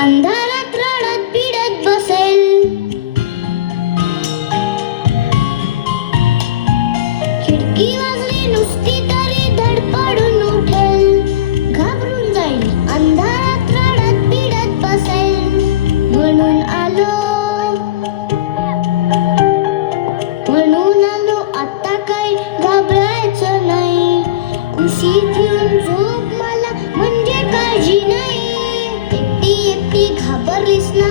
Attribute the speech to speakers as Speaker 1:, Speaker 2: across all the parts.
Speaker 1: अंधारात रडत पिडत बसेल. खिडकी वाजली नुसती तरी धडपडून उठेल. घाबरून जाईल अंधारात रडत पिडत बसेल. म्हणून आलो. म्हणून आलो आता काही घाबरायचं नाही. कुशीत घेऊन झोप मला म्हणजे काळजी नाही.
Speaker 2: Krishna.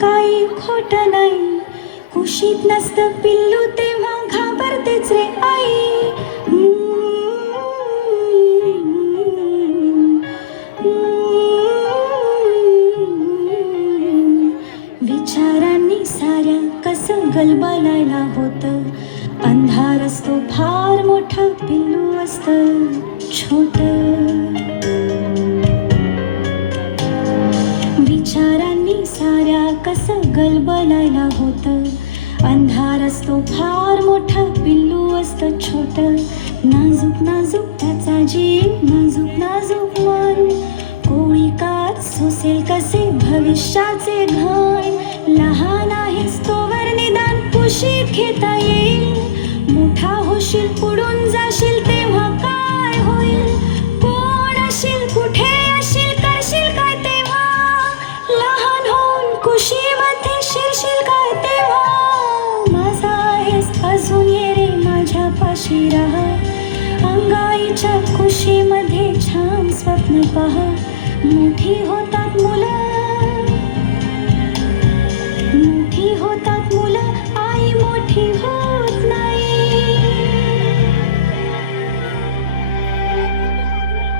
Speaker 2: काही खोट नाही. कुशीत नसतं पिल्लू तेव्हा घाबरतेच रे आई. विचारांनी साऱ्या कसं गलबलायला होतं? अंधार असतो फार मोठं पिल्लू असतं. छोटं असं गलबलायला होतं. अंधार असतो फार मोठा पिल्लू असतं छोट. नाजूक नाजूक त्याचा जीव नाजूक नाजूक मन. कोळी का सोसेल कसे भविष्याचे घर? कुशीमध्ये शिरशील काय तेव्हा हो. माझा आहेस अजून ये रे माझ्यापाशी राहा. अंगाईच्या खुशीमध्ये छान स्वप्न पहा. मोठी होतात मुलं. मोठी होतात मुलं. आई मोठी होत नाही.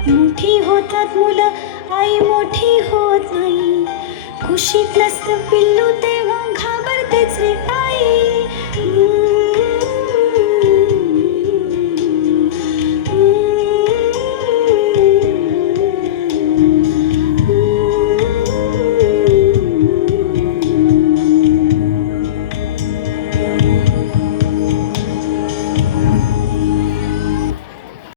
Speaker 2: मोठी होतात मुलं. आई मोठी होत नाही. खुशी प्लस पिल्लू ते